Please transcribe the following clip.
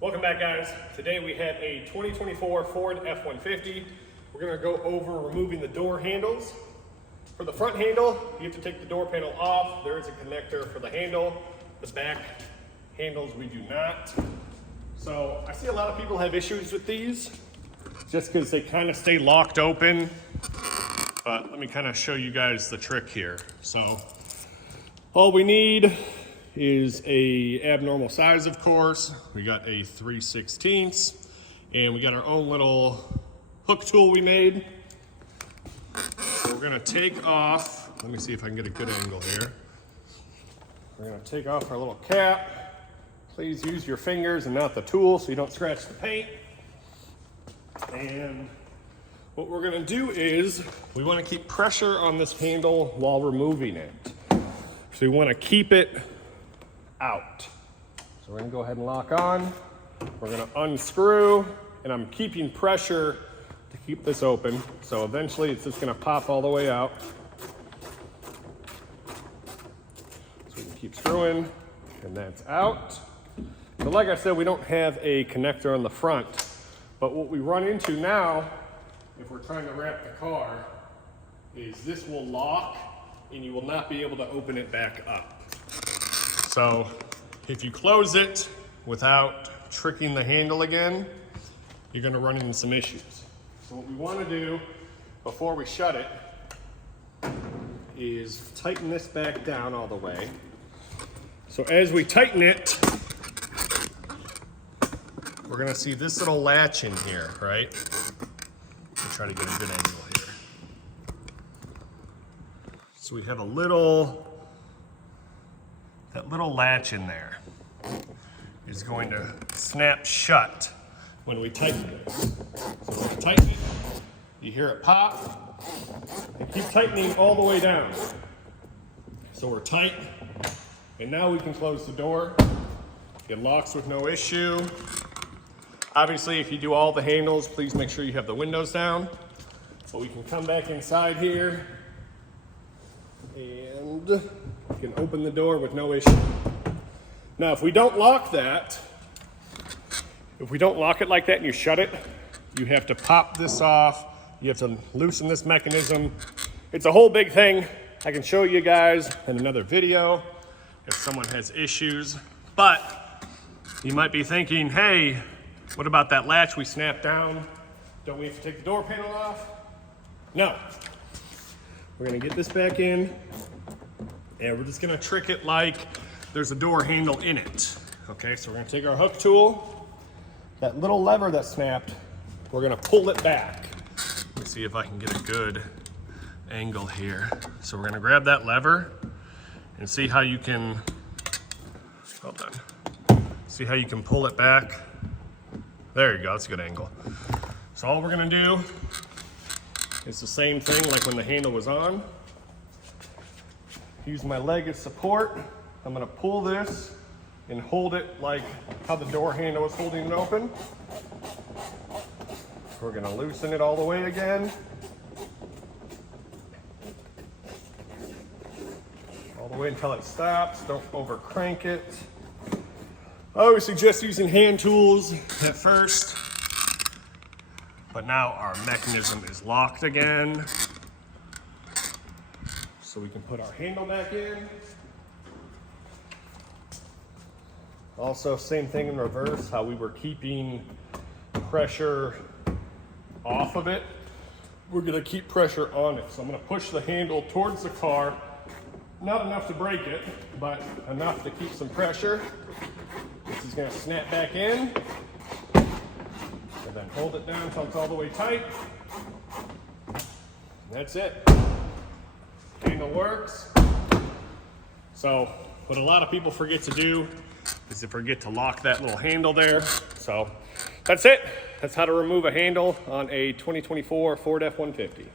Welcome back, guys. Today we have a 2024 Ford F-150. We're gonna go over removing the door handles. For the front handle, you have to take the door panel off. There is a connector for the handle. The back handles, we do not. So I see a lot of people have issues with these just because they kind of stay locked open. But let me kind of show you guys the trick here. So all we need is a abnormal size, of course. We got a 3/16, and we got our own little hook tool we made. So we're gonna take off, let me see if I can get a good angle here. We're gonna take off our little cap. Please use your fingers and not the tool so you don't scratch the paint. And what we're gonna do is we wanna keep pressure on this handle while removing it. So we wanna keep it out. So we're gonna go ahead and lock on. We're gonna unscrew, and I'm keeping pressure to keep this open. So eventually it's just gonna pop all the way out. So we can keep screwing, and that's out. So like I said, we don't have a connector on the front, but what we run into now, if we're trying to wrap the car, is this will lock and you will not be able to open it back up. So if you close it without tricking the handle again, you're gonna run into some issues. So what we wanna do before we shut it is tighten this back down all the way. So as we tighten it, we're gonna see this little latch in here, right? Let me try to get a good angle here. So we have a little, that little latch in there is going to snap shut when we tighten it. So when we tighten it, you hear it pop, and keep tightening all the way down. So we're tight, and now we can close the door. It locks with no issue. Obviously, if you do all the handles, please make sure you have the windows down. But we can come back inside here, and you can open the door with no issue. Now, if we don't lock that, if we don't lock it like that and you shut it, you have to pop this off. You have to loosen this mechanism. It's a whole big thing. I can show you guys in another video if someone has issues. But you might be thinking, hey, what about that latch we snapped down? Don't we have to take the door panel off? No. We're gonna get this back in, and we're just gonna trick it like there's a door handle in it. Okay, so we're gonna take our hook tool, that little lever that snapped, we're gonna pull it back. Let me see if I can get a good angle here. So we're gonna grab that lever and see how you can, hold on, see how you can pull it back. There you go, that's a good angle. So all we're gonna do is the same thing like when the handle was on. Use my leg as support. I'm gonna pull this and hold it like how the door handle was holding it open. We're gonna loosen it all the way again. All the way until it stops. Don't over crank it. I always suggest using hand tools at first, but now our mechanism is locked again. So we can put our handle back in. Also, same thing in reverse, how we were keeping pressure off of it. We're gonna keep pressure on it. So I'm gonna push the handle towards the car, not enough to break it, but enough to keep some pressure. This is gonna snap back in, and then hold it down until it's all the way tight. And that's it. Handle works. So what a lot of people forget to do is they forget to lock that little handle there. So that's it. That's how to remove a handle on a 2024 Ford F-150.